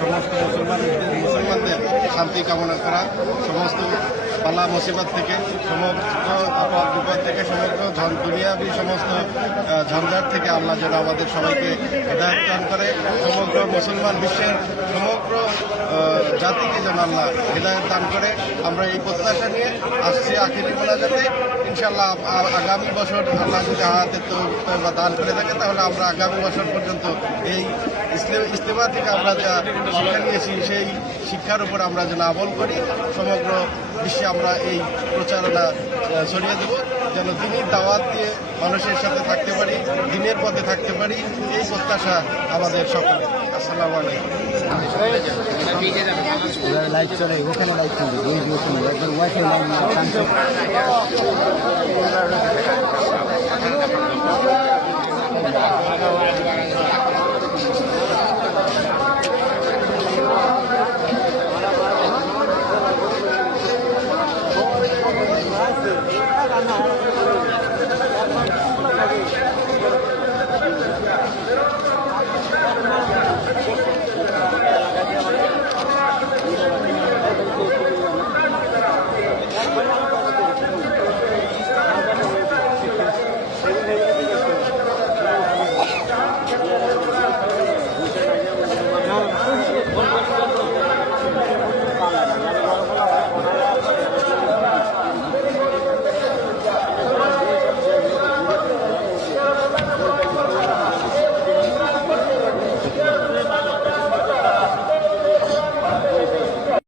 সমস্ত মুসলমানদের শান্তি কামনা করা, সমস্ত পালা মুসিবত থেকে, সমস্ত আপদ বিপদ থেকে, সমগ্র দুনিয়াবি সমস্ত ঝঞ্ঝাট থেকে আল্লাহ যেন আমাদের সবাইকে হেদায়েত দান করে, সমগ্র মুসলমান বিশ্বের সমগ্র জাতিকে যেন আল্লাহ হেদায়েত দান করে। আমরা এই প্রত্যাশা নিয়ে আসছি আখিরি মোনাজাতে। ইনশাআল্লাহ আগামী বছর আল্লাহ যদি হায়াতের তওবা দান করে থাকে, তাহলে আমরা আগামী বছর পর্যন্ত এই ইজতেমা থেকে আমরা যা শিক্ষা নিয়েছি সেই শিক্ষার উপর আমরা যেন আমল করি, সমগ্র বিশ্বে আমরা এই প্রচারণা ছড়িয়ে দেব, যেন দিনের দাওয়াত দিয়ে মানুষের সাথে থাকতে পারি, দিনের পথে থাকতে পারি, এই প্রত্যাশা আমাদের সকলে। আসসালামু আলাইকুম। লাইট চলে, ওখানে লাইট চলবে, ওই যে ওখানে একদম ওয়াইফাই লাইন।